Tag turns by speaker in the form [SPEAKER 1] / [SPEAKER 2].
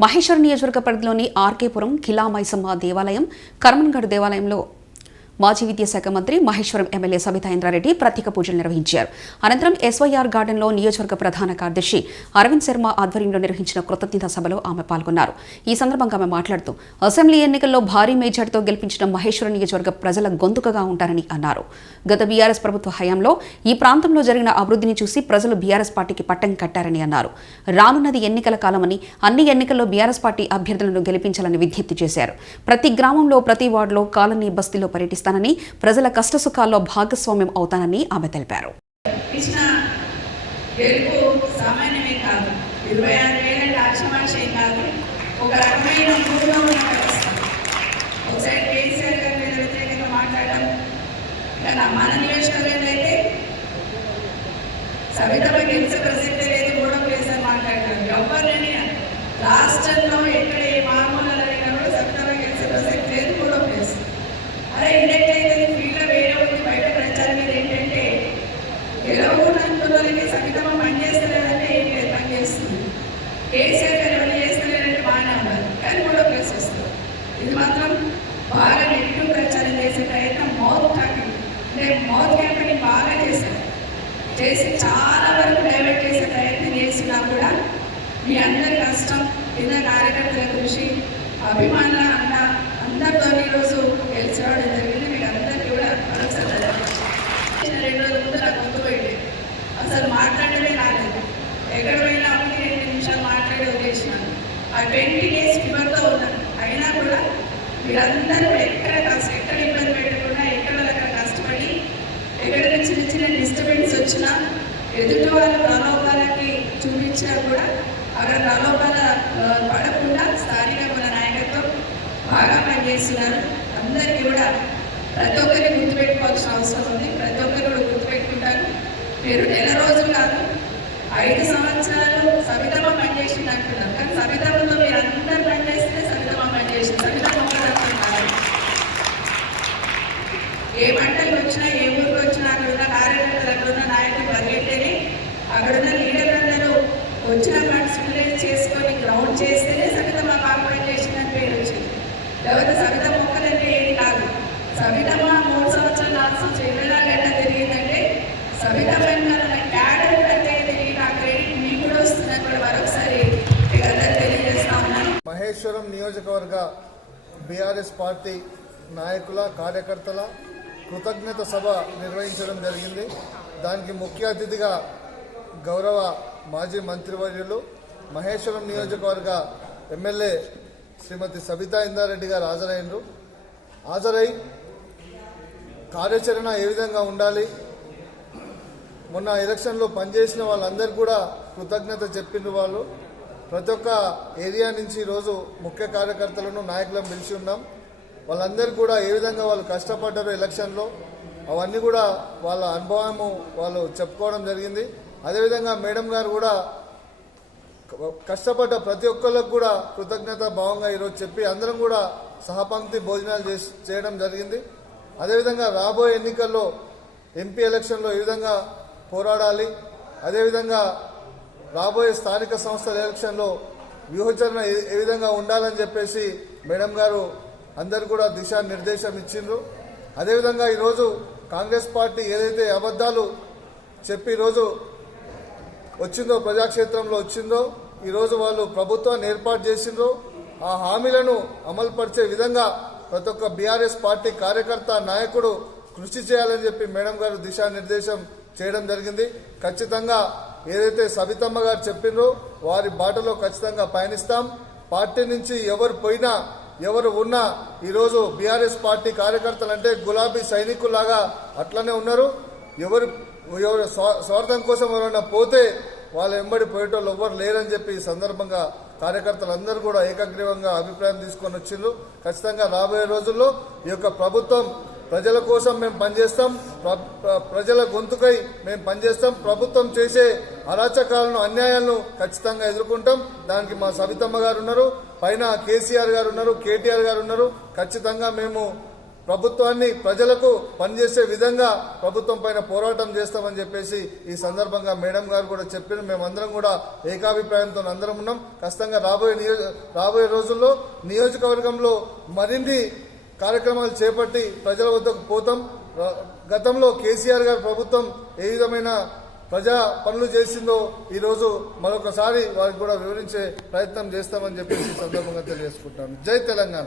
[SPEAKER 1] మహేశ్వర నియోజకవర్గ పరిధిలోని ఆర్కేపురం కిలా మైసమ్మ దేవాలయం కర్మన్గఢ్ దేవాలయంలో మాజీ విద్యాశాఖ మంత్రి మహేశ్వరం ఎమ్మెల్యే సబితా ఇంద్రారెడ్డి ప్రత్యేక పూజలు నిర్వహించారు. అనంతరం ఎస్వైఆర్ గార్డెన్లో నియోజకవర్గ ప్రధాన కార్యదర్శి అరవింద్ శర్మ ఆధ్వర్యంలో నిర్వహించిన కృతజ్ఞత సభలో ఆమె పాల్గొన్నారు. ఈ సందర్భంగా ఆమె మాట్లాడుతూ అసెంబ్లీ ఎన్నికల్లో భారీ మేజార్టీతో గెలిపించిన మహేశ్వరం నియోజకవర్గ ప్రజల గొంతుకగా ఉంటారని అన్నారు. గత బీఆర్ఎస్ ప్రభుత్వ హయాంలో ఈ ప్రాంతంలో జరిగిన అభివృద్ధిని చూసి ప్రజలు బీఆర్ఎస్ పార్టీకి పట్టం కట్టారని అన్నారు. రానున్నది ఎన్నికల కాలమని అన్ని ఎన్నికల్లో బీఆర్ఎస్ పార్టీ అభ్యర్థులను గెలిపించాలని విజ్ఞప్తి చేశారు. ప్రతి గ్రామంలో ప్రతి వార్డులో కాలనీ బస్తీలో చేస్తానని ప్రజల కష్టసుఖాల్లో భాగస్వామ్యం అవుతానని ఆమె తెలిపారు.
[SPEAKER 2] ఇచ్చిన గెలుపు సామాన్యమే కాదు. ఇరవై సవిత వేల ఆశమాషేం కాదు ఒక రకమైన మూడులో ఉన్న వ్యవస్థ ఒకసారి కేసీఆర్ గారి మీద వ్యతిరేకంగా మాట్లాడడం కానీ మన నియోజకవర్గంలో అయితే సవితమ్మ గెలిచే ప్రసక్తే లేదు మూడో ప్లేస్ అని మాట్లాడతారు ఎవరిని రాష్ట్రంలో ఎక్కడ ఏ మామూలు అయినా కూడా సవితమ్మ గెలిచే ప్రసక్తి లేదు మూడో ప్లేస్ అరే ఇండెక్ట్ అయితే ఫీల్డ్లో వేరే ఉంది బయట ప్రచారం మీద ఏంటంటే గెలవకున్నందులోనే సవితమ్మ పనిచేస్తలేదంటే ఏం లేదు పనిచేస్తుంది కేసీఆర్ గారు ఎవరు చేస్తలేరంటే బాగానే ఉన్నారు కానీ కూడా ప్లేస్ వస్తుంది. ఇది మాత్రం బాగా నెగిటివ్ ప్రచారం చేసే ప్రయత్నం మౌత్ టాకింగ్ అంటే మౌత్ క్యాంపెయిన్ బాగా చేశారు. చేసి చాలా వరకు డైవర్ట్ చేసే ప్రయత్నం చేసినా కూడా మీ అందరి కష్టం కింద కార్యకర్తల కృషి అభిమానుల అండ అందరితో ఈరోజు గెలిచి రావడం జరిగింది. మీకు అందరికీ కూడా మరొకసారి రెండు రోజుల ముందు నాకు ఆ ట్వంటీ డేస్ ఫీవర్తో ఉన్నాను అయినా కూడా మీరందరూ ఎక్కడ కాస్త ఎక్కడ ఇబ్బంది పెట్టకుండా ఎక్కడ అక్కడ కష్టపడి ఎక్కడ చిన్న చిన్న డిస్టర్బెన్స్ వచ్చినా ఎదుటి వాళ్ళ ప్రలోభాలకి చూపించినా కూడా అక్కడ ప్రలోభాల పడకుండా స్థానిక మన నాయకత్వం బాగా పనిచేస్తున్నారు. అందరికీ కూడా ప్రతి ఒక్కరిని గుర్తుపెట్టుకోవాల్సిన అవసరం ఉంది. ప్రతి ఒక్కరు కూడా గుర్తుపెట్టుకుంటారు. మీరు నెల రోజులు కాదు ఐదు సంవత్సరాలు సవితమ్మ పనిచేసింది అంటున్నారు కానీ సవితమ్మతో మీరు అందరు పనిచేస్తే సవితమ్మ పనిచేసింది సవితమ్మ ఒక్కటే కాదు ఏ మంటలకు వచ్చినా ఏ ఊరికి వచ్చినా అక్కడ ఉన్న కార్యకర్తలు అక్కడ ఉన్న నాయకులు పరిగెత్తేనే అక్కడ ఉన్న లీడర్లందరూ వచ్చిన ఫండ్స్ యూటిలైజ్ చేసుకొని గ్రౌండ్ చేస్తేనే సవితమ్మ బాగా పనిచేసిందని పేరు వచ్చింది లేకపోతే సవితమ్మ ఒక్కదంటే ఏది కాదు సవితమ్మ మూడు సంవత్సరాలు నాలుగు సంవత్సరాలు ఇరవై గంట తిరిగిందంటే సవితమ్మ వెనకాల ఉన్న క్యాడర్ కంటే తిరిగి నా క్రెడిట్ మీకు కూడా వస్తుందని కూడా మరొకసారి మీకు అందరూ తెలియజేస్తా కాళేశ్వరం
[SPEAKER 3] మహేశ్వరం నియోజకవర్గ బీఆర్ఎస్ పార్టీ నాయకుల కార్యకర్తల కృతజ్ఞత సభ నిర్వహించడం జరిగింది. దానికి ముఖ్య అతిథిగా గౌరవ మాజీ మంత్రివర్యులు మహేశ్వరం నియోజకవర్గ ఎమ్మెల్యే శ్రీమతి సబితా ఇందారెడ్డి గారు హాజరైనరు హాజరై కార్యాచరణ ఏ విధంగా ఉండాలి? మొన్న ఎలక్షన్లో పనిచేసిన వాళ్ళందరూ కూడా కృతజ్ఞత చెప్పిండ్రు వాళ్ళు. ప్రతి ఒక్క ఏరియా నుంచి ఈరోజు ముఖ్య కార్యకర్తలను నాయకులను పిలిచి ఉన్నాం. వాళ్ళందరూ కూడా ఏ విధంగా వాళ్ళు కష్టపడ్డారు ఎలక్షన్లో అవన్నీ కూడా వాళ్ళ అనుభవము వాళ్ళు చెప్పుకోవడం జరిగింది. అదేవిధంగా మేడం గారు కూడా కష్టపడ్డ ప్రతి ఒక్కళ్ళకు కూడా కృతజ్ఞత భావంగా ఈరోజు చెప్పి అందరం కూడా సహపంక్తి భోజనాలు చేసి చేయడం జరిగింది. అదేవిధంగా రాబోయే ఎన్నికల్లో ఎంపీ ఎలక్షన్లో ఏ విధంగా పోరాడాలి అదేవిధంగా రాబోయే స్థానిక సంస్థల ఎలక్షన్లో వ్యూహచరణ ఏ ఏ విధంగా ఉండాలని చెప్పేసి మేడం గారు అందరు కూడా దిశానిర్దేశం ఇచ్చిండ్రు. అదేవిధంగా ఈరోజు కాంగ్రెస్ పార్టీ ఏదైతే అబద్ధాలు చెప్పి ఈరోజు వచ్చిందో ప్రజాక్షేత్రంలో వచ్చిందో ఈరోజు వాళ్ళు ప్రభుత్వాన్ని ఏర్పాటు చేసిండ్రో. ఆ హామీలను అమలుపరిచే విధంగా ప్రతి ఒక్క బీఆర్ఎస్ పార్టీ కార్యకర్త నాయకుడు కృషి చేయాలని చెప్పి మేడం గారు దిశానిర్దేశం చేయడం జరిగింది. ఖచ్చితంగా ఏదైతే సబితమ్మ గారు చెప్పిండ్రో వారి బాటలో ఖచ్చితంగా పయనిస్తాం. పార్టీ నుంచి ఎవరు పోయినా ఎవరు ఉన్నా ఈరోజు బీఆర్ఎస్ పార్టీ కార్యకర్తలు అంటే గులాబీ సైనికుల్లాగా అట్లనే ఉన్నారు. ఎవరు ఎవరు స్వార్థం కోసం ఎవరైనా పోతే వాళ్ళ వెంబడి పోయేటోళ్ళు ఎవ్వరు లేరని చెప్పి ఈ సందర్భంగా కార్యకర్తలందరూ కూడా ఏకగ్రీవంగా అభిప్రాయం తీసుకొని వచ్చిండ్రు. ఖచ్చితంగా రాబోయే రోజుల్లో ఈ యొక్క ప్రభుత్వం ప్రజల కోసం మేము పనిచేస్తాం. ప్ర- ప్రజల గొంతుకై మేము పనిచేస్తాం. ప్రభుత్వం చేసే అరాచకాలను అన్యాయాలను ఖచ్చితంగా ఎదుర్కొంటాం. దానికి మా సవితమ్మ గారు ఉన్నారు. పైన కేసీఆర్ గారు ఉన్నారు కేటీఆర్ గారు ఉన్నారు. ఖచ్చితంగా మేము ప్రభుత్వాన్ని ప్రజలకు పనిచేసే విధంగా ప్రభుత్వం పైన పోరాటం చేస్తామని చెప్పేసి ఈ సందర్భంగా మేడం గారు కూడా చెప్పిన మేమందరం కూడా ఏకాభిప్రాయంతో అందరం ఉన్నాం. ఖచ్చితంగా రాబోయే నియోజ రాబోయే రోజుల్లో నియోజకవర్గంలో మరిన్ని కార్యక్రమాలు చేపట్టి ప్రజల వద్దకు పోతాం. గతంలో కేసీఆర్ గారి ప్రభుత్వం ఏ విధమైన ప్రజా పనులు చేసిందో ఈరోజు మరొకసారి వారికి కూడా వివరించే ప్రయత్నం చేస్తామని చెప్పేసి సందర్భంగా తెలియజేసుకుంటాను జై తెలంగాణ.